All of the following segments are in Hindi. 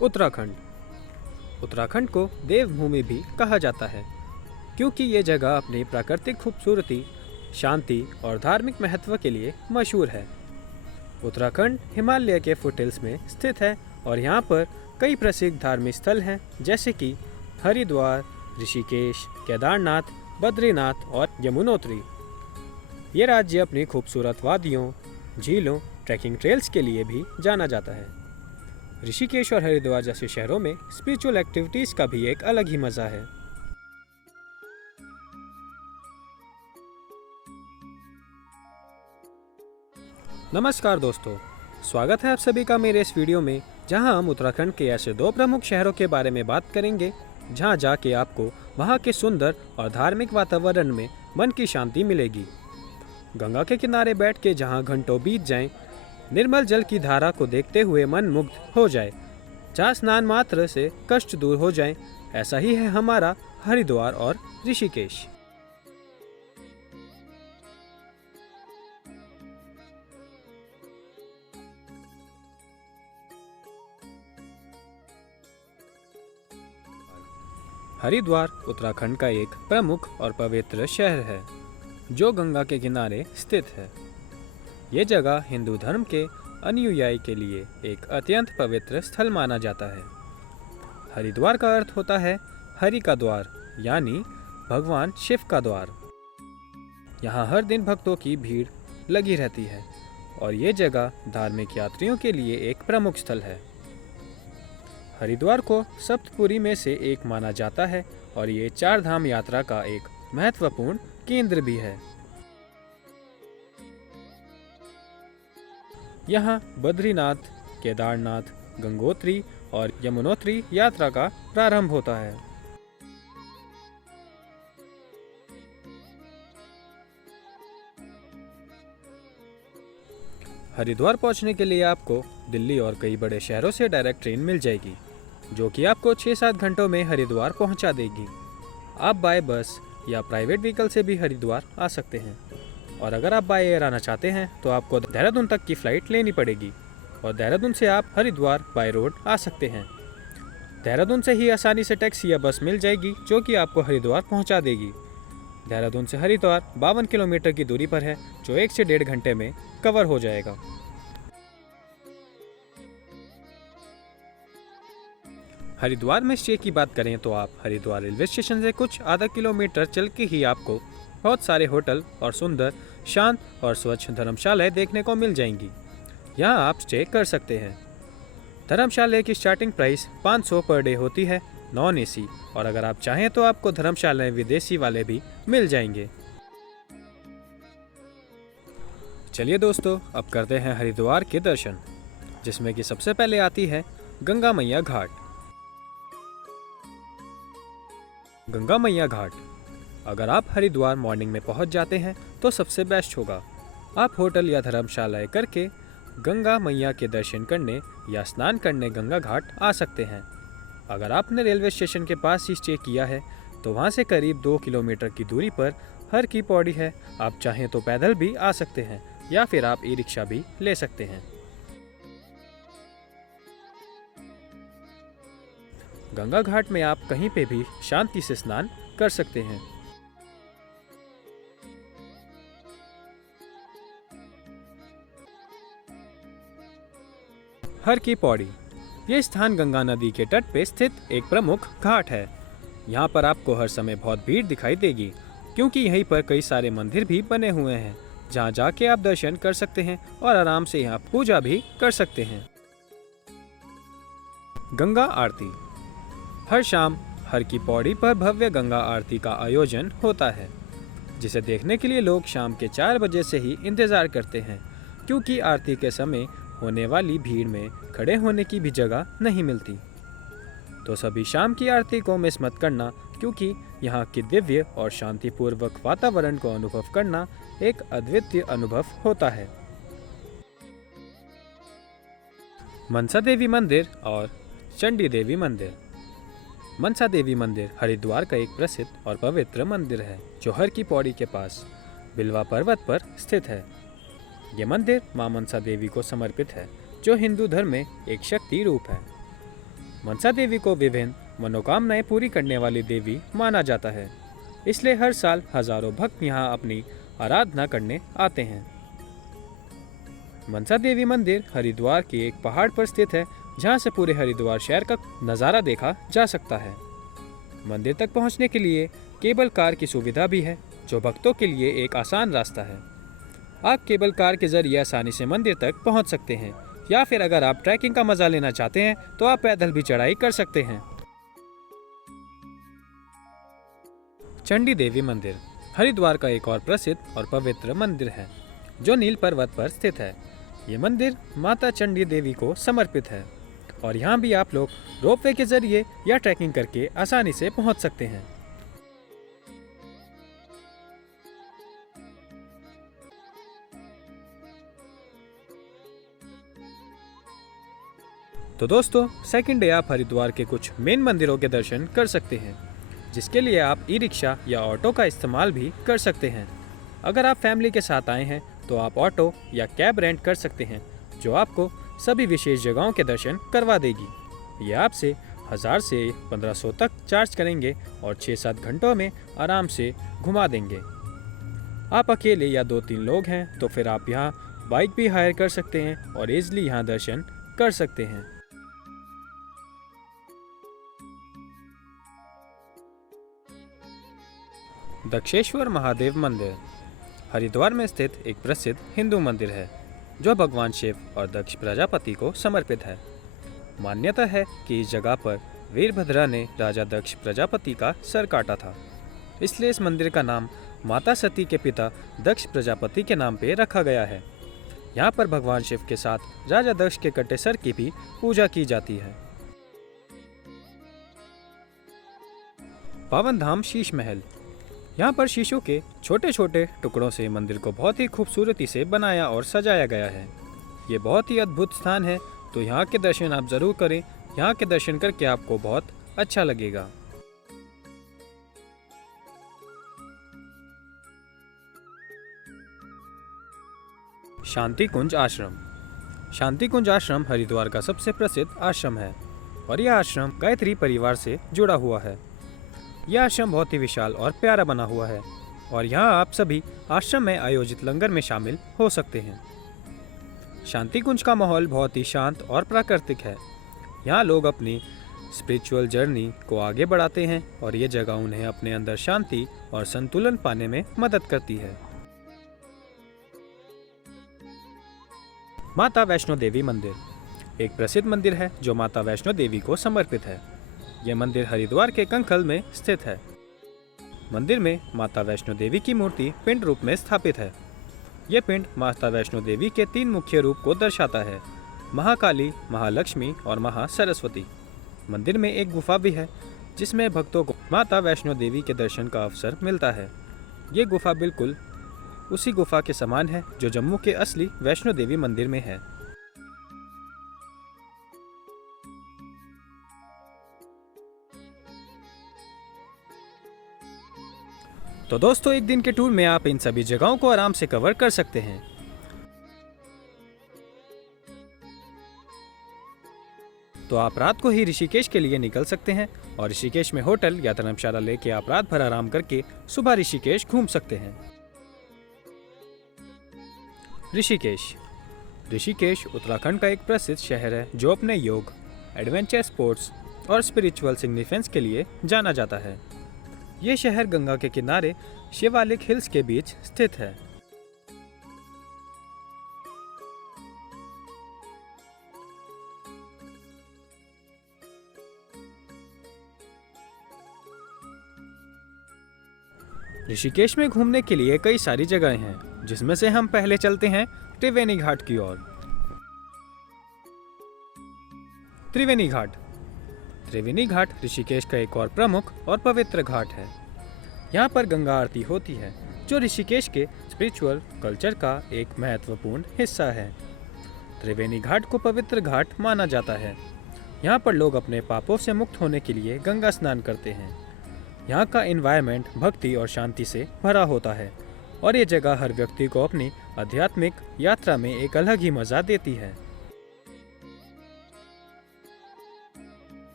उत्तराखंड। उत्तराखंड को देवभूमि भी कहा जाता है क्योंकि ये जगह अपनी प्राकृतिक खूबसूरती, शांति और धार्मिक महत्व के लिए मशहूर है। उत्तराखंड हिमालय के फुटहिल्स में स्थित है और यहाँ पर कई प्रसिद्ध धार्मिक स्थल हैं जैसे कि हरिद्वार, ऋषिकेश, केदारनाथ, बद्रीनाथ और यमुनोत्री। ये राज्य अपनी खूबसूरत वादियों, झीलों, ट्रैकिंग ट्रेल्स के लिए भी जाना जाता है। ऋषिकेश और हरिद्वार जैसे शहरों में स्पिरिचुअल एक्टिविटीज का भी एक अलग ही मजा है। नमस्कार दोस्तों, स्वागत है आप सभी का मेरे इस वीडियो में, जहां हम उत्तराखंड के ऐसे दो प्रमुख शहरों के बारे में बात करेंगे जहां जाके आपको वहां के सुंदर और धार्मिक वातावरण में मन की शांति मिलेगी। गंगा के किनारे बैठ के जहां घंटों बीत जाएं, निर्मल जल की धारा को देखते हुए मन मुग्ध हो जाए, जहाँ स्नान मात्र से कष्ट दूर हो जाएं, ऐसा ही है हमारा हरिद्वार और ऋषिकेश। हरिद्वार उत्तराखंड का एक प्रमुख और पवित्र शहर है जो गंगा के किनारे स्थित है। ये जगह हिंदू धर्म के अनुयायी के लिए एक अत्यंत पवित्र स्थल माना जाता है। हरिद्वार का अर्थ होता है हरि का द्वार, यानी भगवान शिव का द्वार। यहाँ हर दिन भक्तों की भीड़ लगी रहती है और ये जगह धार्मिक यात्रियों के लिए एक प्रमुख स्थल है। हरिद्वार को सप्तपुरी में से एक माना जाता है और ये चार धाम यात्रा का एक महत्वपूर्ण केंद्र भी है। यहाँ बद्रीनाथ, केदारनाथ, गंगोत्री और यमुनोत्री यात्रा का प्रारंभ होता है। हरिद्वार पहुंचने के लिए आपको दिल्ली और कई बड़े शहरों से डायरेक्ट ट्रेन मिल जाएगी, जो कि आपको 6-7 घंटों में हरिद्वार पहुंचा देगी। आप बाय बस या प्राइवेट व्हीकल से भी हरिद्वार आ सकते हैं, और अगर आप बाय एयर आना चाहते हैं तो आपको देहरादून तक की फ़्लाइट लेनी पड़ेगी और देहरादून से आप हरिद्वार बाय रोड आ सकते हैं। देहरादून से ही आसानी से टैक्सी या बस मिल जाएगी जो कि आपको हरिद्वार पहुंचा देगी। देहरादून से हरिद्वार 52 किलोमीटर की दूरी पर है, जो 1 से 1.5 घंटे में कवर हो जाएगा। हरिद्वार में स्टे की बात करें तो आप हरिद्वार रेलवे स्टेशन से कुछ आधा किलोमीटर चल के ही आपको बहुत सारे होटल और सुंदर, शांत और स्वच्छ धर्मशालाएं देखने को मिल जाएंगी। यहाँ आप स्टे कर सकते हैं। धर्मशाला की स्टार्टिंग प्राइस 500 पर डे होती है, नॉन एसी, और अगर आप चाहें तो आपको धर्मशालाएं विदेशी वाले भी मिल जाएंगे। चलिए दोस्तों, अब करते हैं हरिद्वार के दर्शन, जिसमें कि सबसे पहले आती है गंगा मैया घाट। गंगा मैया घाट, अगर आप हरिद्वार मॉर्निंग में पहुंच जाते हैं तो सबसे बेस्ट होगा। आप होटल या धर्मशालाएं करके गंगा मैया के दर्शन करने या स्नान करने गंगा घाट आ सकते हैं। अगर आपने रेलवे स्टेशन के पास ही स्टे किया है तो वहां से करीब 2 किलोमीटर की दूरी पर हर की पौड़ी है। आप चाहें तो पैदल भी आ सकते हैं या फिर आप ई रिक्शा भी ले सकते हैं। गंगा घाट में आप कहीं पे भी शांति से स्नान कर सकते हैं। हर की पौड़ी, ये स्थान गंगा नदी के तट पे स्थित एक प्रमुख घाट है। यहाँ पर आपको हर समय बहुत भीड़ दिखाई देगी क्योंकि यहीं पर कई सारे मंदिर भी बने हुए हैं जहाँ जाके आप दर्शन कर सकते हैं और आराम से यहाँ पूजा भी कर सकते हैं। गंगा आरती, हर शाम हर की पौड़ी पर भव्य गंगा आरती का आयोजन होता है, जिसे देखने के लिए लोग शाम के 4 बजे से ही इंतज़ार करते हैं क्योंकि आरती के समय होने वाली भीड़ में खड़े होने की भी जगह नहीं मिलती। तो सभी शाम की आरती को मिस मत करना, क्योंकि यहाँ की दिव्य और शांतिपूर्वक वातावरण को अनुभव करना एक अद्वितीय अनुभव होता है। मनसा देवी मंदिर और चंडी देवी मंदिर। मनसा देवी मंदिर हरिद्वार का एक प्रसिद्ध और पवित्र मंदिर है जो हर की पौड़ी के पास बिलवा पर्वत पर स्थित है। ये मंदिर मां मनसा देवी को समर्पित है, जो हिंदू धर्म में एक शक्ति रूप है। मनसा देवी को विभिन्न मनोकामनाएं पूरी करने वाली देवी माना जाता है, इसलिए हर साल हजारों भक्त यहाँ अपनी आराधना करने आते हैं। मनसा देवी मंदिर हरिद्वार के एक पहाड़ पर स्थित है, जहाँ से पूरे हरिद्वार शहर का नज़ारा देखा जा सकता है। मंदिर तक पहुँचने के लिए केबल कार की सुविधा भी है, जो भक्तों के लिए एक आसान रास्ता है। आप केबल कार के जरिए आसानी से मंदिर तक पहुँच सकते हैं, या फिर अगर आप ट्रैकिंग का मजा लेना चाहते हैं तो आप पैदल भी चढ़ाई कर सकते हैं। चंडी देवी मंदिर हरिद्वार का एक और प्रसिद्ध और पवित्र मंदिर है, जो नील पर्वत पर स्थित है। ये मंदिर माता चंडी देवी को समर्पित है और यहाँ भी आप लोग रोपवे के जरिए या ट्रैकिंग करके आसानी से पहुँच सकते हैं। तो दोस्तों, सेकंड डे आप हरिद्वार के कुछ मेन मंदिरों के दर्शन कर सकते हैं, जिसके लिए आप ई रिक्शा या ऑटो का इस्तेमाल भी कर सकते हैं। अगर आप फैमिली के साथ आए हैं तो आप ऑटो या कैब रेंट कर सकते हैं, जो आपको सभी विशेष जगहों के दर्शन करवा देगी। ये आपसे 1000 से 1500 तक चार्ज करेंगे और 6-7 घंटों में आराम से घुमा देंगे। आप अकेले या 2-3 लोग हैं तो फिर आप यहाँ बाइक भी हायर कर सकते हैं और ईजिली यहाँ दर्शन कर सकते हैं। दक्षेश्वर महादेव मंदिर हरिद्वार में स्थित एक प्रसिद्ध हिंदू मंदिर है, जो भगवान शिव और दक्ष प्रजापति को समर्पित है। मान्यता है कि इस जगह पर वीरभद्रा ने राजा दक्ष प्रजापति का सर काटा था, इसलिए इस मंदिर का नाम माता सती के पिता दक्ष प्रजापति के नाम पे रखा गया है। यहाँ पर भगवान शिव के साथ राजा दक्ष के कटे सर की भी पूजा की जाती है। पावन धाम शीश महल यहाँ पर शीशों के छोटे छोटे टुकड़ों से मंदिर को बहुत ही खूबसूरती से बनाया और सजाया गया है। ये बहुत ही अद्भुत स्थान है, तो यहाँ के दर्शन आप जरूर करें। यहाँ के दर्शन करके आपको बहुत अच्छा लगेगा। शांति कुंज आश्रम शांति कुंज आश्रम हरिद्वार का सबसे प्रसिद्ध आश्रम है और यह आश्रम गायत्री परिवार से जुड़ा हुआ है। यह आश्रम बहुत ही विशाल और प्यारा बना हुआ है और यहाँ आप सभी आश्रम में आयोजित लंगर में शामिल हो सकते हैं। शांति कुंज का माहौल बहुत ही शांत और प्राकृतिक है। यहाँ लोग अपनी स्पिरिचुअल जर्नी को आगे बढ़ाते हैं और ये जगह उन्हें अपने अंदर शांति और संतुलन पाने में मदद करती है। माता वैष्णो देवी मंदिर एक प्रसिद्ध मंदिर है, जो माता वैष्णो देवी को समर्पित है। यह मंदिर हरिद्वार के कंखल में स्थित है। मंदिर में माता वैष्णो देवी की मूर्ति पिंड रूप में स्थापित है। यह पिंड माता वैष्णो देवी के 3 मुख्य रूप को दर्शाता है: महाकाली, महालक्ष्मी और महासरस्वती। मंदिर में एक गुफा भी है, जिसमें भक्तों को माता वैष्णो देवी के दर्शन का अवसर मिलता है। ये गुफा बिल्कुल उसी गुफा के समान है जो जम्मू के असली वैष्णो देवी मंदिर में है। तो दोस्तों, एक दिन के टूर में आप इन सभी जगहों को आराम से कवर कर सकते हैं। तो आप रात को ही ऋषिकेश के लिए निकल सकते हैं और ऋषिकेश में होटल या धर्मशाला लेके आप रात भर आराम करके सुबह ऋषिकेश घूम सकते हैं। ऋषिकेश उत्तराखंड का एक प्रसिद्ध शहर है, जो अपने योग, एडवेंचर स्पोर्ट्स और स्पिरिचुअल सिग्निफिकेंस के लिए जाना जाता है। ये शहर गंगा के किनारे शिवालिक हिल्स के बीच स्थित है। ऋषिकेश में घूमने के लिए कई सारी जगहें हैं, जिसमें से हम पहले चलते हैं त्रिवेणी घाट की ओर। त्रिवेणी घाट ऋषिकेश का एक और प्रमुख और पवित्र घाट है। यहाँ पर गंगा आरती होती है, जो ऋषिकेश के स्पिरिचुअल कल्चर का एक महत्वपूर्ण हिस्सा है। त्रिवेणी घाट को पवित्र घाट माना जाता है। यहाँ पर लोग अपने पापों से मुक्त होने के लिए गंगा स्नान करते हैं। यहाँ का एनवायरनमेंट भक्ति और शांति से भरा होता है और ये जगह हर व्यक्ति को अपनी आध्यात्मिक यात्रा में एक अलग ही मजा देती है।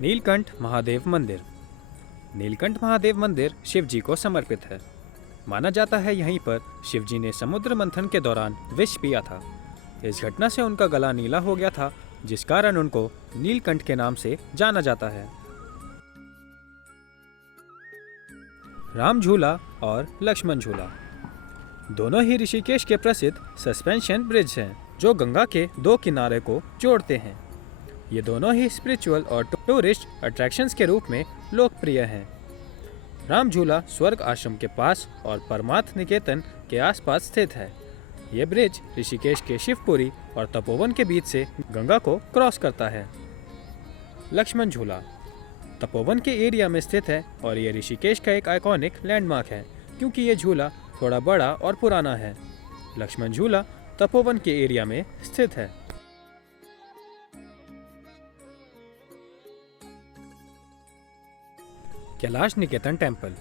नीलकंठ महादेव मंदिर। नीलकंठ महादेव मंदिर शिव जी को समर्पित है। माना जाता है यहीं पर शिव जी ने समुद्र मंथन के दौरान विष पिया था। इस घटना से उनका गला नीला हो गया था, जिस कारण उनको नीलकंठ के नाम से जाना जाता है। राम झूला और लक्ष्मण झूला दोनों ही ऋषिकेश के प्रसिद्ध सस्पेंशन ब्रिज हैं, जो गंगा के दो किनारे को जोड़ते हैं। ये दोनों ही स्पिरिचुअल और टूरिस्ट अट्रैक्शंस के रूप में लोकप्रिय हैं। राम झूला स्वर्ग आश्रम के पास और परमार्थ निकेतन के आसपास स्थित है। ये ब्रिज ऋषिकेश के शिवपुरी और तपोवन के बीच से गंगा को क्रॉस करता है। लक्ष्मण झूला तपोवन के एरिया में स्थित है और ये ऋषिकेश का एक आइकॉनिक लैंडमार्क है, क्योंकि ये झूला थोड़ा बड़ा और पुराना है। लक्ष्मण झूला तपोवन के एरिया में स्थित है। कैलाश निकेतन टेम्पल।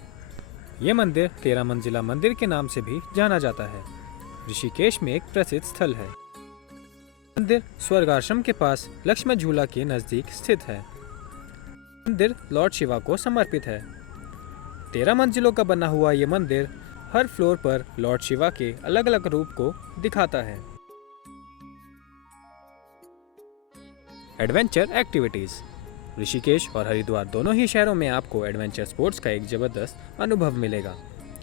ये मंदिर 13 मंजिला मंदिर के नाम से भी जाना जाता है। ऋषिकेश में एक प्रसिद्ध स्थल है। मंदिर स्वर्ग आश्रम के पास लक्ष्मण झूला के नजदीक स्थित है। मंदिर लॉर्ड शिवा को समर्पित है। 13 मंजिलों का बना हुआ ये मंदिर हर फ्लोर पर लॉर्ड शिवा के अलग अलग रूप को दिखाता है। Adventure activities. ऋषिकेश और हरिद्वार दोनों ही शहरों में आपको एडवेंचर स्पोर्ट्स का एक जबरदस्त अनुभव मिलेगा।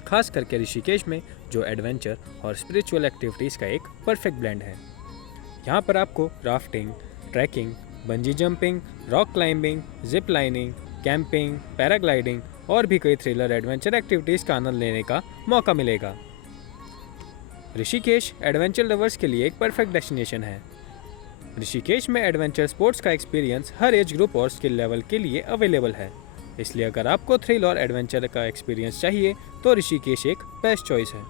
खास करके ऋषिकेश में जो एडवेंचर और स्पिरिचुअल एक्टिविटीज़ का एक परफेक्ट ब्लेंड है। यहाँ पर आपको rafting, trekking, bungee jumping, rock climbing, zip lining, camping, paragliding और भी कई थ्रिलर एडवेंचर एक्टिविटीज़ का आनंद लेने का मौका मिलेगा। ऋषिकेश एडवेंचर लवर्स के लिए एक परफेक्ट डेस्टिनेशन है। ऋषिकेश में एडवेंचर स्पोर्ट्स का एक्सपीरियंस हर एज ग्रुप और स्किल लेवल के लिए अवेलेबल है। इसलिए अगर आपको थ्रिल और एडवेंचर का एक्सपीरियंस चाहिए तो ऋषिकेश एक बेस्ट चॉइस है।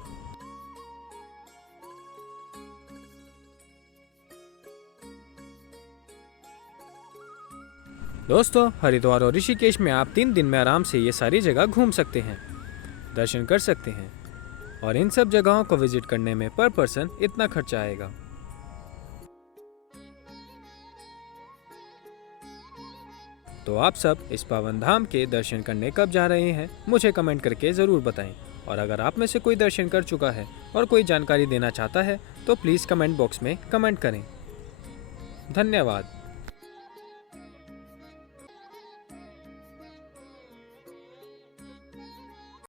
दोस्तों, हरिद्वार और ऋषिकेश में आप 3 दिन में आराम से ये सारी जगह घूम सकते हैं, दर्शन कर सकते हैं और इन सब जगहों को विजिट करने में पर पर्सन इतना खर्चा आएगा। तो आप सब इस पावन धाम के दर्शन करने कब जा रहे हैं, मुझे कमेंट करके ज़रूर बताएं। और अगर आप में से कोई दर्शन कर चुका है और कोई जानकारी देना चाहता है तो प्लीज़ कमेंट बॉक्स में कमेंट करें। धन्यवाद।